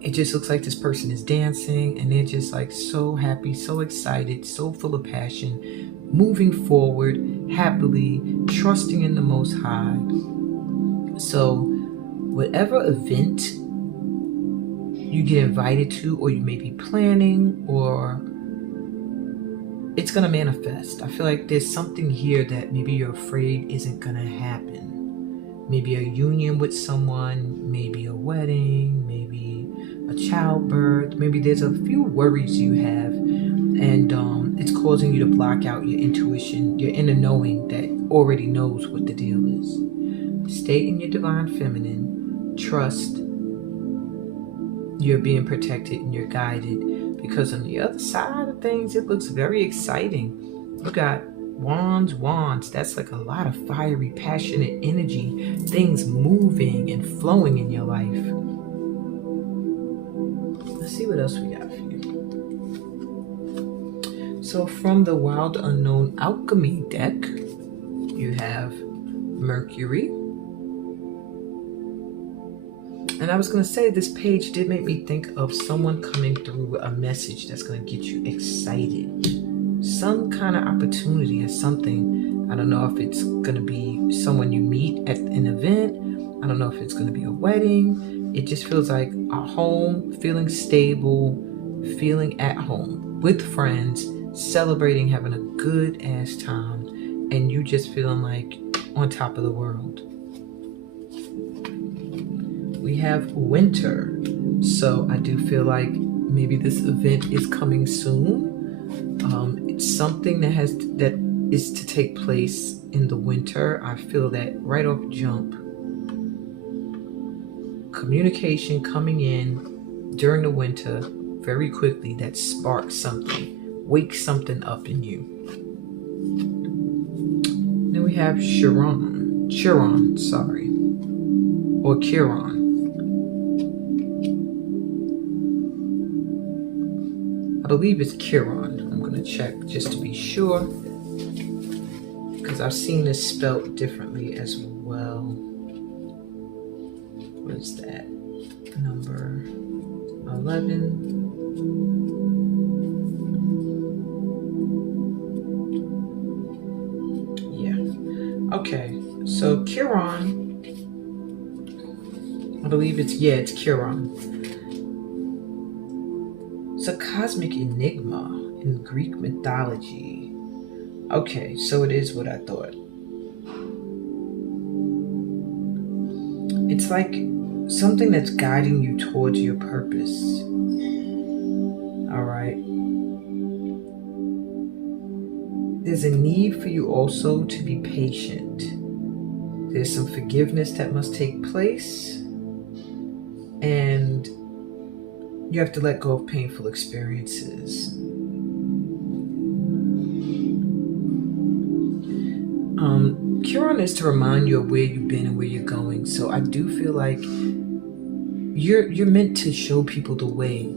it just looks like this person is dancing and they're just like so happy, so excited, so full of passion, moving forward happily, trusting in the Most High. So whatever event you get invited to, or you may be planning, or it's going to manifest. I feel like there's something here that maybe you're afraid isn't going to happen. Maybe a union with someone, maybe a wedding, maybe a childbirth. Maybe there's a few worries you have, and it's causing you to block out your intuition, your inner knowing that already knows what the deal is. Stay in your divine feminine. Trust you're being protected and you're guided, because on the other side of things, it looks very exciting. We got wands. That's like a lot of fiery, passionate energy, things moving and flowing in your life. Let's see what else we got for you. So from the Wild Unknown Alchemy deck, you have Mercury. And I was going to say, this page did make me think of someone coming through a message that's going to get you excited. Some kind of opportunity or something. I don't know if it's going to be someone you meet at an event. I don't know if it's going to be a wedding. It just feels like a home, feeling stable, feeling at home with friends, celebrating, having a good ass time, and you just feeling like on top of the world. We have winter. So I do feel like maybe this event is coming soon. It's something that is to take place in the winter. I feel that right off jump. Communication coming in during the winter very quickly that sparks something, wakes something up in you. Then we have Chiron, or Chiron. I believe it's Chiron. I'm going to check just to be sure, because I've seen this spelled differently as well. What is that? Number 11. Yeah. Okay. So Chiron, I believe it's Chiron. It's a cosmic enigma in Greek mythology. Okay, so it is what I thought. It's like something that's guiding you towards your purpose. All right. There's a need for you also to be patient. There's some forgiveness that must take place, and you have to let go of painful experiences. Chiron is to remind you of where you've been and where you're going. So I do feel like you're meant to show people the way.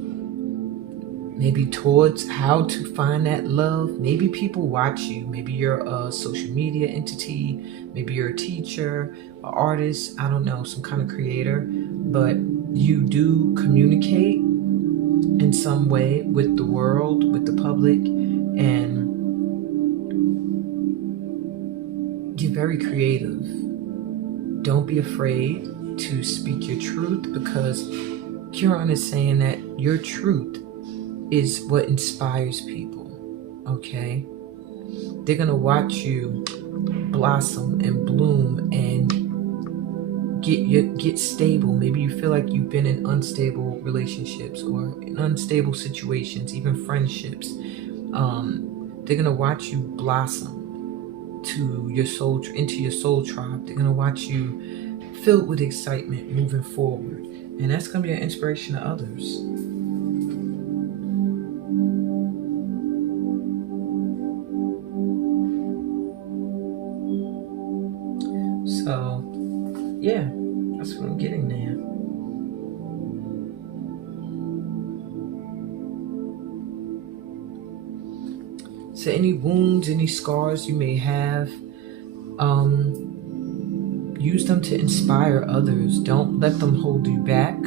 Maybe towards how to find that love. Maybe people watch you. Maybe you're a social media entity. Maybe you're a teacher, an artist, I don't know, some kind of creator. But you do communicate in some way with the world, with the public, and you're very creative. Don't be afraid to speak your truth, because Chiron is saying that your truth is what inspires people, okay? They're gonna watch you blossom and bloom and get stable. Maybe you feel like you've been in unstable relationships or in unstable situations, even friendships. They're gonna watch you blossom to your soul, into your soul tribe. They're gonna watch you filled with excitement moving forward, and that's gonna be an inspiration to others. So yeah, that's what I'm getting there. So any wounds, any scars you may have, use them to inspire others. Don't let them hold you back.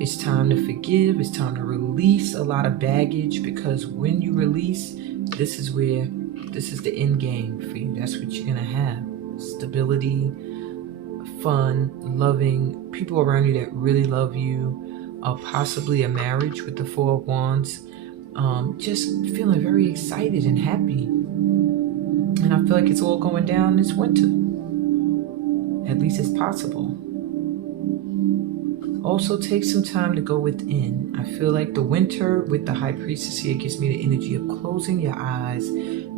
It's time to forgive. It's time to release a lot of baggage, because when you release, this is the end game for you. That's what you're gonna have. Stability, fun, loving, people around you that really love you, possibly a marriage with the Four of Wands. Just feeling very excited and happy. And I feel like it's all going down this winter. At least it's possible. Also, take some time to go within. I feel like the winter with the High Priestess here gives me the energy of closing your eyes,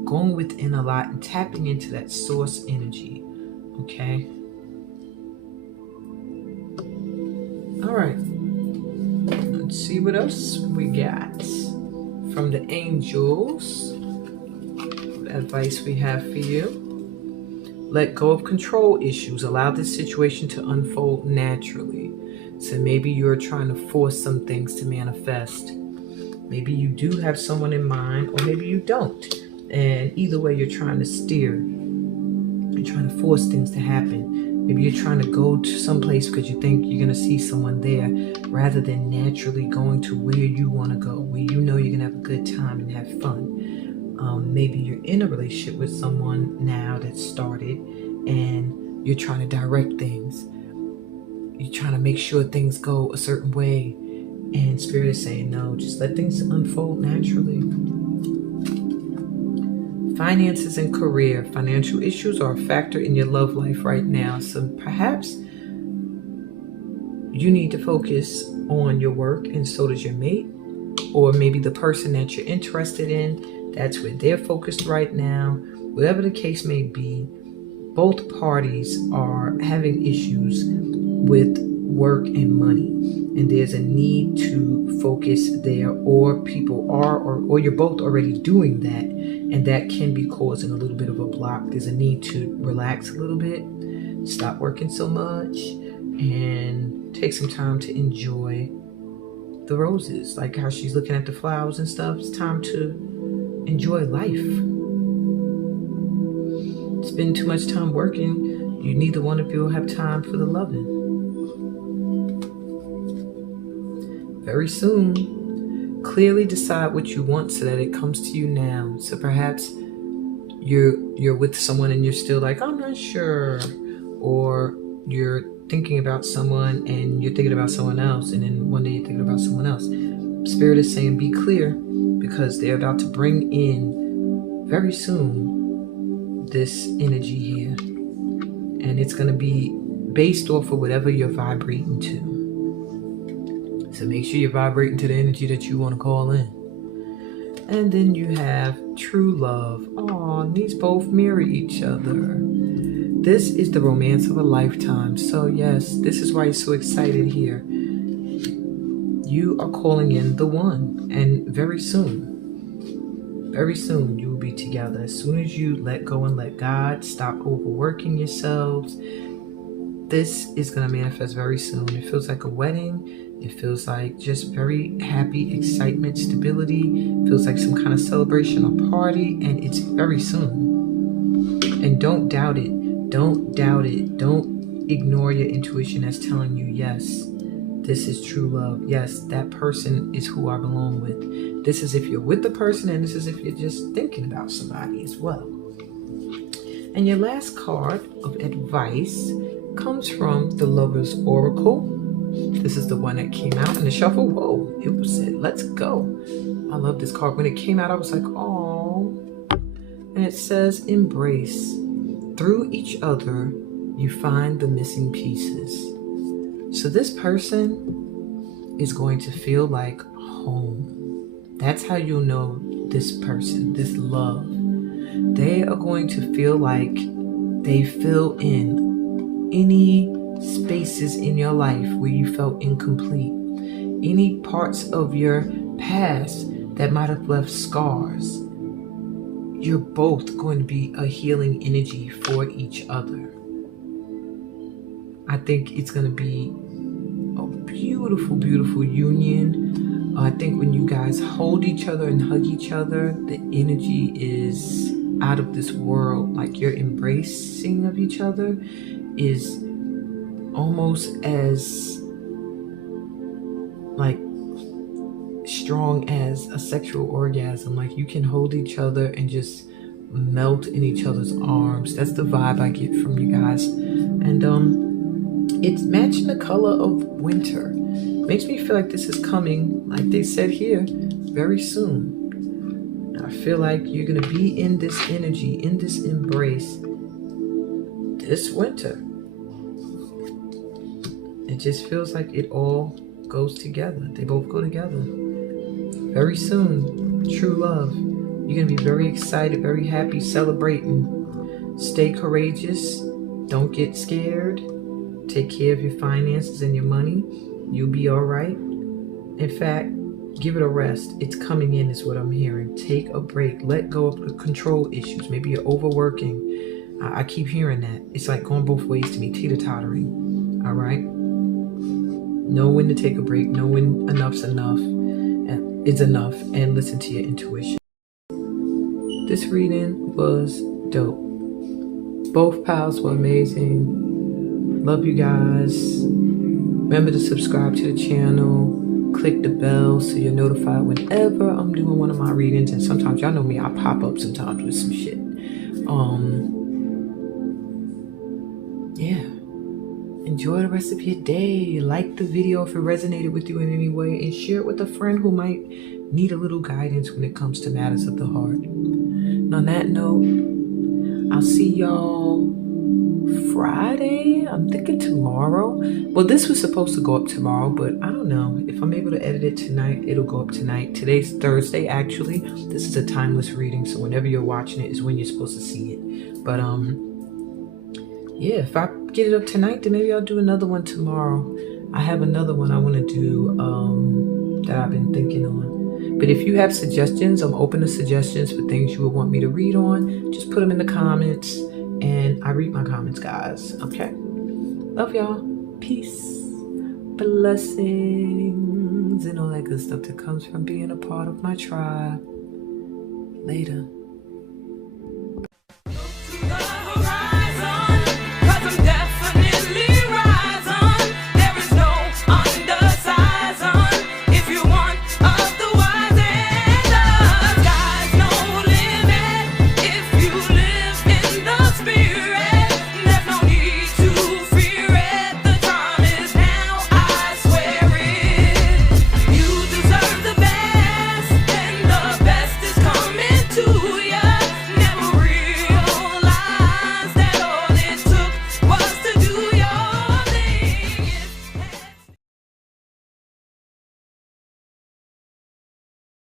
going within a lot, and tapping into that source energy. Okay? All right. Let's see what else we got from the angels. What advice we have for you. Let go of control issues. Allow this situation to unfold naturally. So maybe you're trying to force some things to manifest. Maybe you do have someone in mind, or maybe you don't. And either way, you're trying to steer. You're trying to force things to happen. Maybe you're trying to go to some place because you think you're going to see someone there, rather than naturally going to where you want to go, where you know you're going to have a good time and have fun. Maybe you're in a relationship with someone now that started, and you're trying to direct things. You're trying to make sure things go a certain way, and Spirit is saying, no, just let things unfold naturally. Finances and career. Financial issues are a factor in your love life right now. So perhaps you need to focus on your work, and so does your mate. Or maybe the person that you're interested in, that's where they're focused right now. Whatever the case may be, both parties are having issues with work and money, and there's a need to focus there, or people are, or you're both already doing that, and that can be causing a little bit of a block. There's a need to relax a little bit, stop working so much, and take some time to enjoy the roses, like how she's looking at the flowers and stuff. It's time to enjoy life. Spend too much time working, you neither one of you will have time for the loving. Very soon, clearly decide what you want so that it comes to you now. So perhaps you're with someone and you're still like, I'm not sure, or you're thinking about someone and you're thinking about someone else, and then one day you're thinking about someone else. Spirit is saying be clear, because they're about to bring in very soon this energy here, and it's going to be based off of whatever you're vibrating to. So make sure you're vibrating to the energy that you want to call in. And then you have true love. Oh, these both mirror each other. This is the romance of a lifetime. So yes, this is why you're so excited here. You are calling in the one, and very soon you will be together. As soon as you let go and let God, stop overworking yourselves, this is going to manifest very soon. It feels like a wedding. It feels like just very happy, excitement, stability. It feels like some kind of celebration or party, and it's very soon. And don't doubt it. Don't doubt it. Don't ignore your intuition that's telling you, yes, this is true love. Yes, that person is who I belong with. This is if you're with the person, and this is if you're just thinking about somebody as well. And your last card of advice comes from the Lover's Oracle. This is the one that came out in the shuffle. Whoa, it was said, let's go. I love this card. When it came out, I was like, oh. And it says, embrace. Through each other, you find the missing pieces. So this person is going to feel like home. That's how you'll know this person, this love. They are going to feel like they fill in any spaces in your life where you felt incomplete, any parts of your past that might have left scars. You're both going to be a healing energy for each other. I think it's going to be a beautiful, beautiful union. I think when you guys hold each other and hug each other, the energy is out of this world. Like your embracing of each other is almost as like strong as a sexual orgasm. Like you can hold each other and just melt in each other's arms. That's the vibe I get from you guys. And it's matching the color of winter. Makes me feel like this is coming, like they said here, very soon. I feel like you're going to be in this energy, in this embrace this winter. It just feels like it all goes together. They both go together. Very soon, true love. You're going to be very excited, very happy, celebrating. Stay courageous. Don't get scared. Take care of your finances and your money. You'll be all right. In fact, give it a rest. It's coming in is what I'm hearing. Take a break. Let go of the control issues. Maybe you're overworking. I keep hearing that. It's like going both ways to me, teeter-tottering. All right? Know when to take a break. Know when enough's enough. Is enough. And listen to your intuition. This reading was dope. Both pals were amazing. Love you guys. Remember to subscribe to the channel. Click the bell so you're notified whenever I'm doing one of my readings. And sometimes, y'all know me, I pop up sometimes with some shit. Yeah. Enjoy the rest of your day. Like the video if it resonated with you in any way. And share it with a friend who might need a little guidance when it comes to matters of the heart. And on that note, I'll see y'all Friday. I'm thinking tomorrow. Well, this was supposed to go up tomorrow, but I don't know. If I'm able to edit it tonight, it'll go up tonight. Today's Thursday, actually. This is a timeless reading, so whenever you're watching it is when you're supposed to see it. But yeah, if I get it up tonight, then maybe I'll do another one tomorrow. I have another one I want to do that I've been thinking on. But if you have suggestions, I'm open to suggestions for things you would want me to read on. Just put them in the comments, and I read my comments, guys. Okay? Love y'all. Peace. Blessings. And all that good stuff that comes from being a part of my tribe. Later.